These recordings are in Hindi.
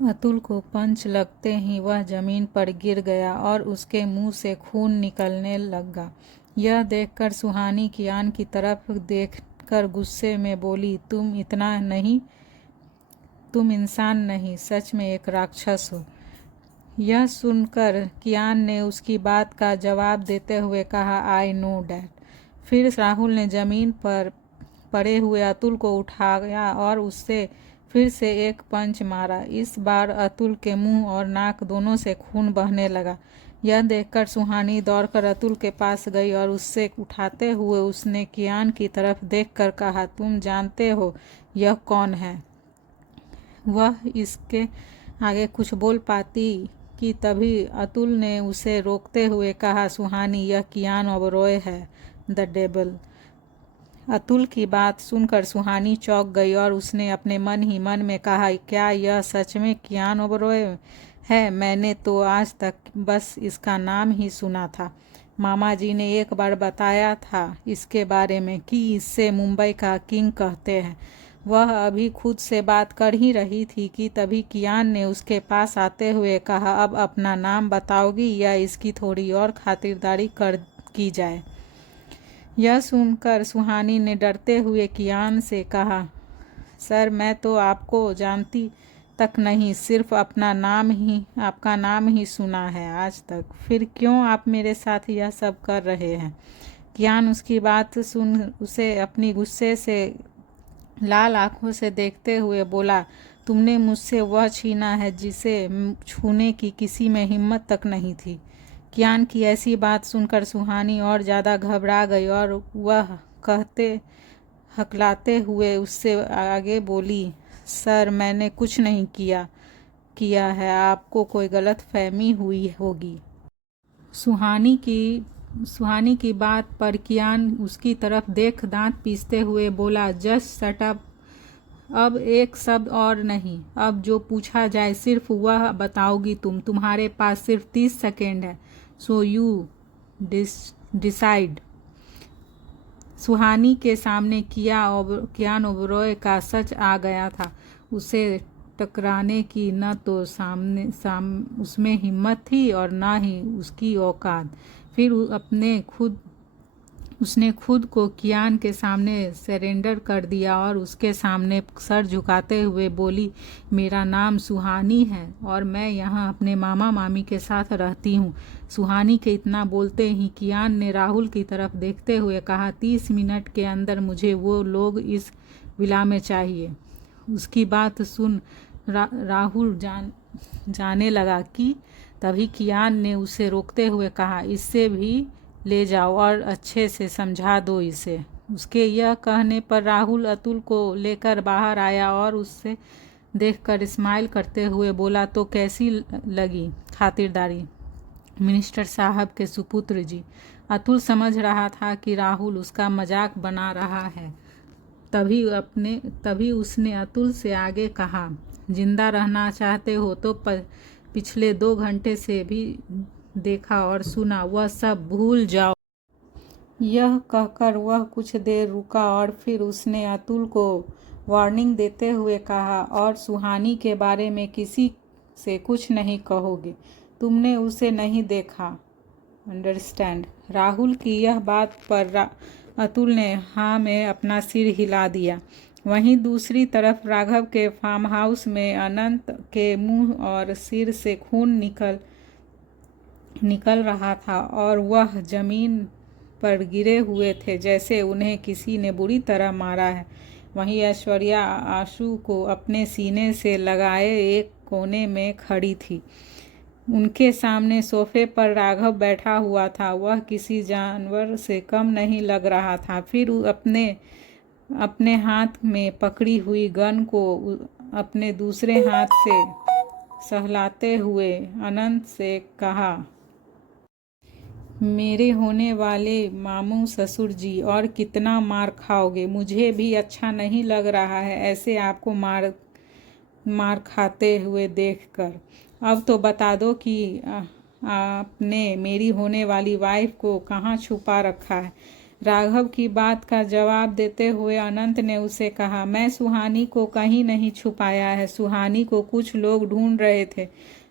अतुल को पंच लगते ही वह जमीन पर गिर गया और उसके मुंह से खून निकलने लगा। यह देखकर सुहानी कियान की तरफ देखकर गुस्से में बोली, तुम इंसान नहीं, सच में एक राक्षस हो। यह सुनकर कियान ने उसकी बात का जवाब देते हुए कहा, आई नो डैड। फिर राहुल ने जमीन पर पड़े हुए अतुल को उठाया और उससे फिर से एक पंच मारा। इस बार अतुल के मुंह और नाक दोनों से खून बहने लगा। यह देखकर सुहानी दौड़कर अतुल के पास गई और उससे उठाते हुए उसने कियान की तरफ देखकर कहा, तुम जानते हो यह कौन है? वह इसके आगे कुछ बोल पाती कि तभी अतुल ने उसे रोकते हुए कहा, सुहानी, यह कियान ओबरॉय है, द डेबल। अतुल की बात सुनकर सुहानी चौंक गई और उसने अपने मन ही मन में कहा, क्या यह सच में कियान ओबरॉय है? मैंने तो आज तक बस इसका नाम ही सुना था। मामा जी ने एक बार बताया था इसके बारे में कि इससे मुंबई का किंग कहते हैं। वह अभी खुद से बात कर ही रही थी कि तभी कियान ने उसके पास आते हुए कहा, अब अपना नाम बताओगी या इसकी थोड़ी और खातिरदारी की जाए? यह सुनकर सुहानी ने डरते हुए कियान से कहा, सर, मैं तो आपको जानती तक नहीं, सिर्फ आपका नाम ही सुना है आज तक। फिर क्यों आप मेरे साथ यह सब कर रहे हैं? कियान उसकी बात सुन उसे अपनी गुस्से से लाल आंखों से देखते हुए बोला, तुमने मुझसे वह छीना है जिसे छूने की किसी में हिम्मत तक नहीं थी। कियान की ऐसी बात सुनकर सुहानी और ज़्यादा घबरा गई और वह हकलाते हुए उससे आगे बोली, सर, मैंने कुछ नहीं किया है, आपको कोई गलत फहमी हुई होगी। सुहानी की बात पर कियान उसकी तरफ देख दांत पीसते हुए बोला, जस्ट शट अप। अब एक शब्द और नहीं। अब जो पूछा जाए सिर्फ वह बताओगी तुम्हारे पास सिर्फ 30 सेकेंड है। So you decide. सुहानी के सामने कियान ओबरॉय का सच आ गया था। उसे टकराने की न तो उसमें हिम्मत थी और न ही उसकी औकात। फिर उसने खुद को कियान के सामने सरेंडर कर दिया और उसके सामने सर झुकाते हुए बोली, मेरा नाम सुहानी है और मैं यहाँ अपने मामा मामी के साथ रहती हूँ। सुहानी के इतना बोलते ही कियान ने राहुल की तरफ देखते हुए कहा, 30 मिनट के अंदर मुझे वो लोग इस विला में चाहिए। उसकी बात सुन राहुल जाने लगा कि तभी कियान ने उसे रोकते हुए कहा, इससे भी ले जाओ और अच्छे से समझा दो इसे। उसके यह कहने पर राहुल अतुल को लेकर बाहर आया और उससे देखकर स्माइल करते हुए बोला, तो कैसी लगी खातिरदारी मिनिस्टर साहब के सुपुत्र जी? अतुल समझ रहा था कि राहुल उसका मजाक बना रहा है। तभी उसने अतुल से आगे कहा, जिंदा रहना चाहते हो तो पिछले 2 घंटे से भी देखा और सुना वह सब भूल जाओ। यह कहकर वह कुछ देर रुका और फिर उसने अतुल को वार्निंग देते हुए कहा, और सुहानी के बारे में किसी से कुछ नहीं कहोगे। तुमने उसे नहीं देखा, अंडरस्टैंड? राहुल की यह बात पर अतुल ने हाँ में अपना सिर हिला दिया। वहीं दूसरी तरफ राघव के फार्म हाउस में अनंत के मुंह और सिर से खून निकल रहा था और वह जमीन पर गिरे हुए थे जैसे उन्हें किसी ने बुरी तरह मारा है। वहीं ऐश्वर्या आशु को अपने सीने से लगाए एक कोने में खड़ी थी। उनके सामने सोफे पर राघव बैठा हुआ था। वह किसी जानवर से कम नहीं लग रहा था। फिर अपने हाथ में पकड़ी हुई गन को अपने दूसरे हाथ से सहलाते हुए अनंत से कहा, मेरे होने वाले मामू ससुर जी, और कितना मार खाओगे? मुझे भी अच्छा नहीं लग रहा है ऐसे आपको मार खाते हुए देखकर। अब तो बता दो कि आपने मेरी होने वाली वाइफ को कहाँ छुपा रखा है। राघव की बात का जवाब देते हुए अनंत ने उसे कहा, मैं सुहानी को कहीं नहीं छुपाया है। सुहानी को कुछ लोग ढूंढ रहे थे।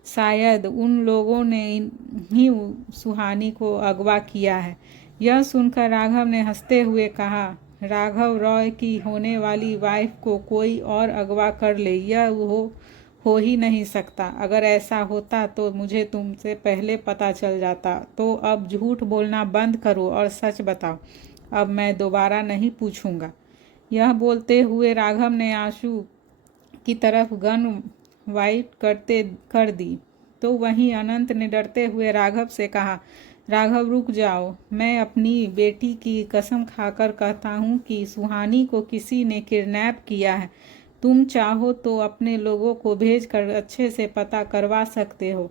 शायद उन लोगों ने ही सुहानी को अगवा किया है। यह सुनकर राघव ने हंसते हुए कहा, राघव रॉय की होने वाली वाइफ को कोई और अगवा कर ले, यह हो ही नहीं सकता। अगर ऐसा होता तो मुझे तुमसे पहले पता चल जाता। तो अब झूठ बोलना बंद करो और सच बताओ। अब मैं दोबारा नहीं पूछूंगा। यह बोलते हुए राघव ने आंसू की तरफ गन वाइट कर दी। तो वहीं अनंत ने डरते हुए राघव से कहा, राघव रुक जाओ, मैं अपनी बेटी की कसम खाकर कहता हूँ कि सुहानी को किसी ने किडनैप किया है। तुम चाहो तो अपने लोगों को भेजकर अच्छे से पता करवा सकते हो।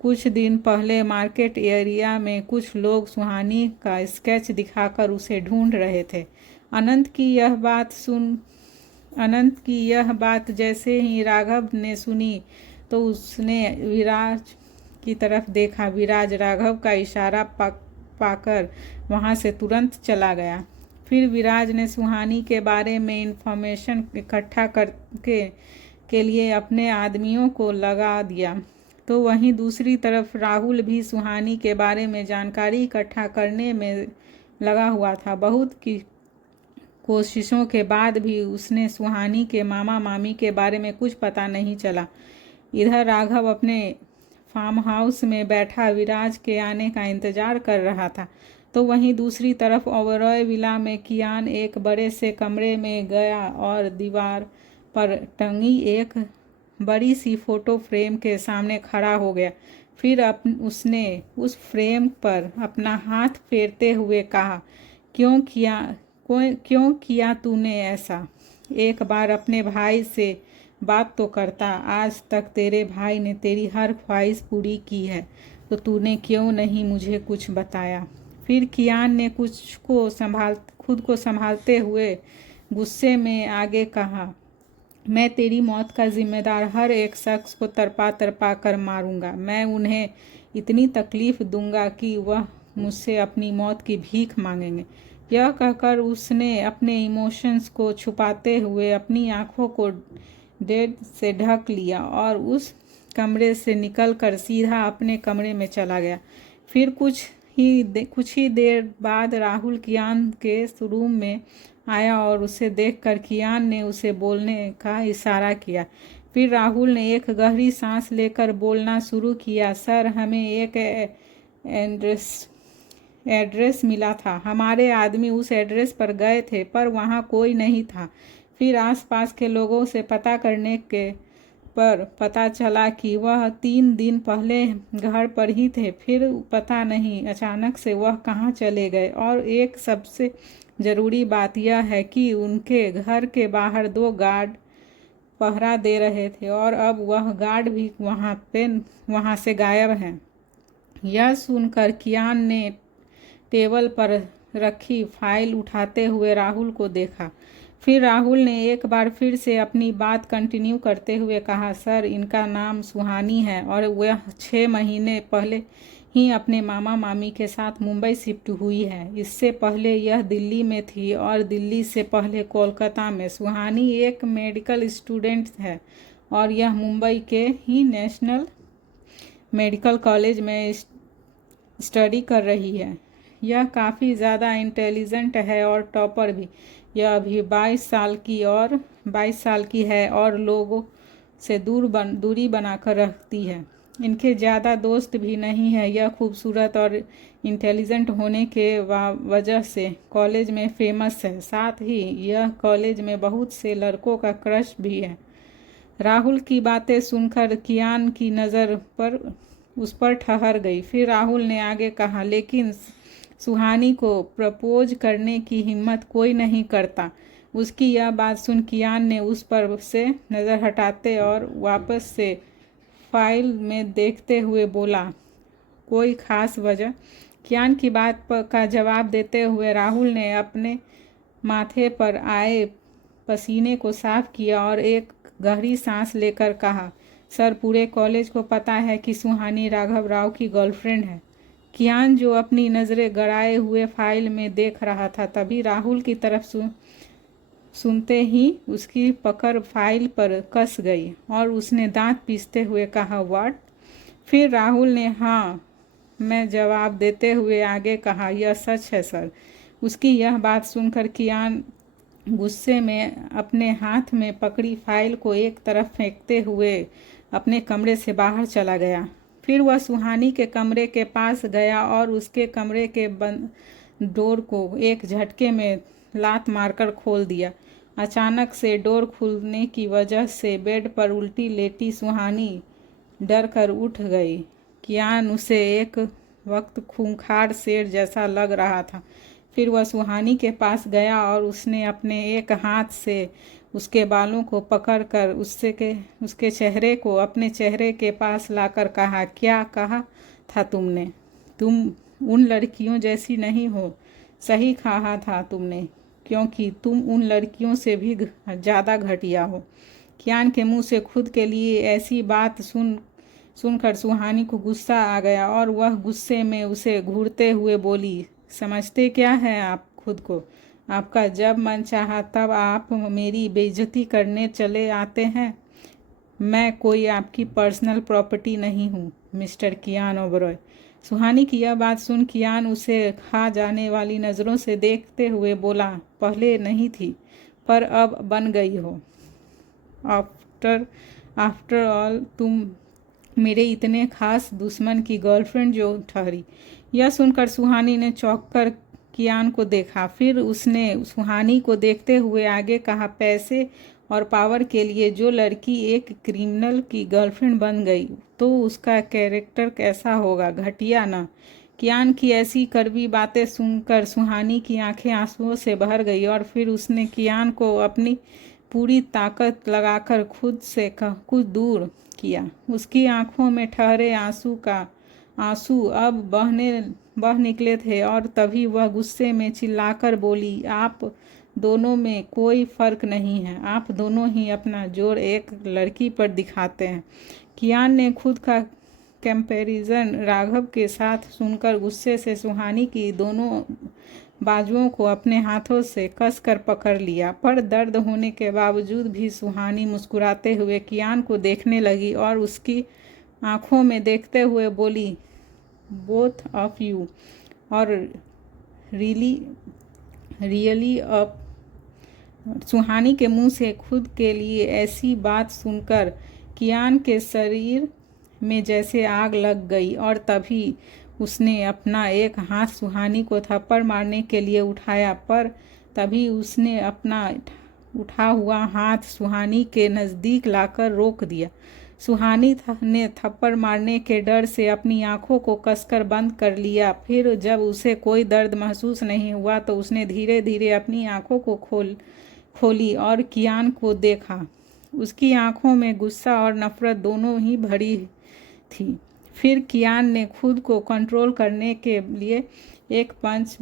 कुछ दिन पहले मार्केट एरिया में कुछ लोग सुहानी का स्केच दिखाकर उसे ढूंढ रहे थे। अनंत की यह बात जैसे ही राघव ने सुनी तो उसने विराज की तरफ देखा। विराज राघव का इशारा पाकर वहां से तुरंत चला गया। फिर विराज ने सुहानी के बारे में इंफॉर्मेशन इकट्ठा करके के लिए अपने आदमियों को लगा दिया। तो वहीं दूसरी तरफ राहुल भी सुहानी के बारे में जानकारी इकट्ठा करने में लगा हुआ था। बहुत की कोशिशों के बाद भी उसने सुहानी के मामा मामी के बारे में कुछ पता नहीं चला। इधर राघव अपने फार्म हाउस में बैठा विराज के आने का इंतजार कर रहा था। तो वहीं दूसरी तरफ ओबरॉय विला में कियान एक बड़े से कमरे में गया और दीवार पर टंगी एक बड़ी सी फोटो फ्रेम के सामने खड़ा हो गया। फिर उसने उस फ्रेम पर अपना हाथ फेरते हुए कहा, क्यों किया तूने ऐसा? एक बार अपने भाई से बात तो करता। आज तक तेरे भाई ने तेरी हर ख्वाहिश पूरी की है, तो तूने क्यों नहीं मुझे कुछ बताया? फिर कियान ने खुद को संभालते हुए गुस्से में आगे कहा, मैं तेरी मौत का जिम्मेदार हर एक शख्स को तरपा तरपा कर मारूंगा। मैं उन्हें इतनी तकलीफ दूंगा कि वह मुझसे अपनी मौत की भीख मांगेंगे। यह कहकर उसने अपने इमोशंस को छुपाते हुए अपनी आंखों को डेड से ढक लिया और उस कमरे से निकलकर सीधा अपने कमरे में चला गया। फिर कुछ ही देर बाद राहुल कियान के रूम में आया और उसे देखकर कियान ने उसे बोलने का इशारा किया। फिर राहुल ने एक गहरी सांस लेकर बोलना शुरू किया, सर, हमें एक एड्रेस मिला था। हमारे आदमी उस एड्रेस पर गए थे पर वहाँ कोई नहीं था। फिर आसपास के लोगों से पता करने के पर पता चला कि वह 3 दिन पहले घर पर ही थे। फिर पता नहीं अचानक से वह कहाँ चले गए। और एक सबसे ज़रूरी बात यह है कि उनके घर के बाहर 2 गार्ड पहरा दे रहे थे और अब वह गार्ड भी वहाँ से गायब हैं। यह सुनकर कियान ने टेबल पर रखी फाइल उठाते हुए राहुल को देखा। फिर राहुल ने एक बार फिर से अपनी बात कंटिन्यू करते हुए कहा, सर, इनका नाम सुहानी है और वह 6 महीने पहले ही अपने मामा मामी के साथ मुंबई शिफ्ट हुई है। इससे पहले यह दिल्ली में थी और दिल्ली से पहले कोलकाता में। सुहानी एक मेडिकल स्टूडेंट है और यह मुंबई के ही नेशनल मेडिकल कॉलेज में स्टडी कर रही है। यह काफ़ी ज़्यादा इंटेलिजेंट है और टॉपर भी। यह अभी 22 साल की है और लोगों से दूरी बनाकर रखती है। इनके ज़्यादा दोस्त भी नहीं है। यह खूबसूरत और इंटेलिजेंट होने के वजह से कॉलेज में फेमस है। साथ ही यह कॉलेज में बहुत से लड़कों का क्रश भी है। राहुल की बातें सुनकर कियान की नज़र उस पर ठहर गई। फिर राहुल ने आगे कहा, लेकिन सुहानी को प्रपोज करने की हिम्मत कोई नहीं करता। उसकी यह बात सुन कियान ने उस पर से नज़र हटाते और वापस से फाइल में देखते हुए बोला, कोई ख़ास वजह? कियान की बात का जवाब देते हुए राहुल ने अपने माथे पर आए पसीने को साफ किया और एक गहरी सांस लेकर कहा, सर, पूरे कॉलेज को पता है कि सुहानी राघव राव की गर्लफ्रेंड है। कियान जो अपनी नज़रें गड़ाए हुए फाइल में देख रहा था, तभी राहुल की तरफ सुनते ही उसकी पकड़ फाइल पर कस गई और उसने दांत पीसते हुए कहा, व्हाट? फिर राहुल ने हाँ मैं जवाब देते हुए आगे कहा, यह सच है सर। उसकी यह बात सुनकर कियान गुस्से में अपने हाथ में पकड़ी फाइल को एक तरफ फेंकते हुए अपने कमरे से बाहर चला गया। फिर वह सुहानी के कमरे के पास गया और उसके कमरे के बंद डोर को एक झटके में लात मारकर खोल दिया। अचानक से डोर खुलने की वजह से बेड पर उल्टी लेटी सुहानी डर कर उठ गई। कियान उसे एक वक्त खूंखार शेर जैसा लग रहा था। फिर वह सुहानी के पास गया और उसने अपने एक हाथ से उसके बालों को पकड़कर उसके चेहरे को अपने चेहरे के पास लाकर कहा, क्या कहा था तुमने? तुम उन लड़कियों जैसी नहीं हो। सही कहा था तुमने, क्योंकि तुम उन लड़कियों से भी ज़्यादा घटिया हो। कियान के मुंह से खुद के लिए ऐसी बात सुनकर सुहानी को गुस्सा आ गया और वह गुस्से में उसे घूरते हुए बोली, समझते क्या है आप खुद को? आपका जब मन चाहा तब आप मेरी बेइज्जती करने चले आते हैं। मैं कोई आपकी पर्सनल प्रॉपर्टी नहीं हूँ, मिस्टर कियान ओबरॉय। सुहानी की यह बात सुन कियान उसे खा जाने वाली नज़रों से देखते हुए बोला, पहले नहीं थी पर अब बन गई हो। आफ्टर ऑल तुम मेरे इतने खास दुश्मन की गर्लफ्रेंड जो ठहरी। यह सुनकर सुहानी ने चौंक कर कियान को देखा। फिर उसने सुहानी को देखते हुए आगे कहा, पैसे और पावर के लिए जो लड़की एक क्रिमिनल की गर्लफ्रेंड बन गई तो उसका कैरेक्टर कैसा होगा? घटिया ना? कियान की ऐसी कड़वी बातें सुनकर सुहानी की आंखें आंसुओं से भर गई और फिर उसने कियान को अपनी पूरी ताकत लगाकर खुद से कुछ दूर किया। उसकी आंखों में ठहरे आंसू अब बह निकले थे और तभी वह गुस्से में चिल्लाकर बोली, आप दोनों में कोई फर्क नहीं है। आप दोनों ही अपना जोर एक लड़की पर दिखाते हैं। कियान ने खुद का कंपैरिजन राघव के साथ सुनकर गुस्से से सुहानी की दोनों बाजुओं को अपने हाथों से कसकर पकड़ लिया, पर दर्द होने के बावजूद भी सुहानी मुस्कुराते हुए कियान को देखने लगी और उसकी आंखों में देखते हुए बोली, बोथ ऑफ यू और रियली अप। सुहानी के मुंह से खुद के लिए ऐसी बात सुनकर कियान के शरीर में जैसे आग लग गई और तभी उसने अपना एक हाथ सुहानी को थप्पड़ मारने के लिए उठाया, पर तभी उसने अपना उठा हुआ हाथ सुहानी के नज़दीक लाकर रोक दिया। सुहानी ने थप्पड़ मारने के डर से अपनी आंखों को कसकर बंद कर लिया। फिर जब उसे कोई दर्द महसूस नहीं हुआ तो उसने धीरे धीरे अपनी आंखों को खोली और कियान को देखा। उसकी आंखों में गुस्सा और नफरत दोनों ही भरी थी। फिर कियान ने खुद को कंट्रोल करने के लिए एक पंच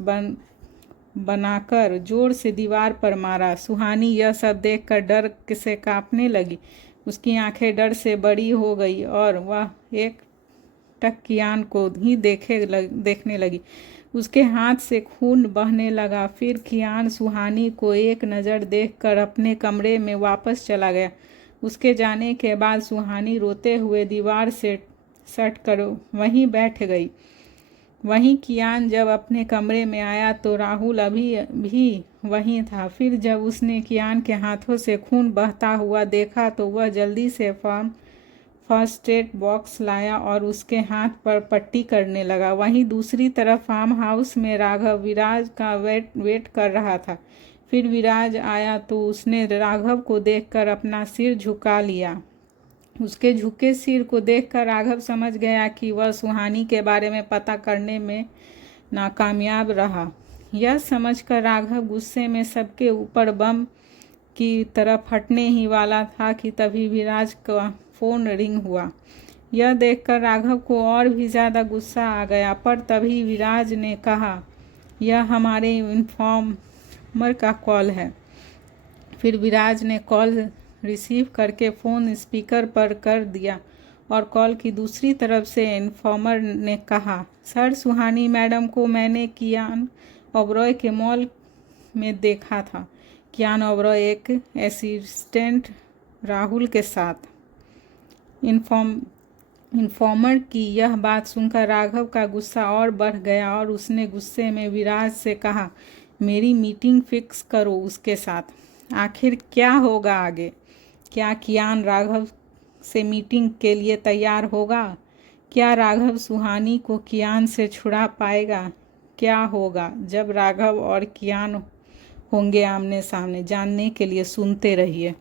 बनाकर जोर से दीवार पर मारा। सुहानी यह सब देखकर डर से कांपने लगी। उसकी आंखें डर से बड़ी हो गई और वह एक टक कियान को ही देखने लगी। उसके हाथ से खून बहने लगा। फिर कियान सुहानी को एक नज़र देखकर अपने कमरे में वापस चला गया। उसके जाने के बाद सुहानी रोते हुए दीवार से सट कर वहीं बैठ गई। वहीं कियान जब अपने कमरे में आया तो राहुल अभी भी वहीं था। फिर जब उसने कियान के हाथों से खून बहता हुआ देखा तो वह जल्दी से फर्स्ट एड बॉक्स लाया और उसके हाथ पर पट्टी करने लगा। वहीं दूसरी तरफ फार्म हाउस में राघव विराज का वेट कर रहा था। फिर विराज आया तो उसने राघव को देखकर अपना सिर झुका लिया। उसके झुके सिर को देखकर राघव समझ गया कि वह सुहानी के बारे में पता करने में नाकामयाब रहा। यह समझकर राघव गुस्से में सबके ऊपर बम की तरफ हटने ही वाला था कि तभी विराज का फ़ोन रिंग हुआ। यह देखकर राघव को और भी ज़्यादा गुस्सा आ गया, पर तभी विराज ने कहा, यह हमारे इन्फॉर्मर का कॉल है। फिर विराज ने कॉल रिसीव करके फ़ोन स्पीकर पर कर दिया और कॉल की दूसरी तरफ से इन्फॉर्मर ने कहा, सर, सुहानी मैडम को मैंने कियान ओबरॉय के मॉल में देखा था। कियान ओबरॉय एक असिस्टेंट राहुल के साथ। इन्फॉर्मर की यह बात सुनकर राघव का गुस्सा और बढ़ गया और उसने गुस्से में विराज से कहा, मेरी मीटिंग फिक्स करो उसके साथ। आखिर क्या होगा आगे? क्या कियान राघव से मीटिंग के लिए तैयार होगा? क्या राघव सुहानी को कियान से छुड़ा पाएगा? क्या होगा जब राघव और कियान होंगे आमने सामने? जानने के लिए सुनते रहिए।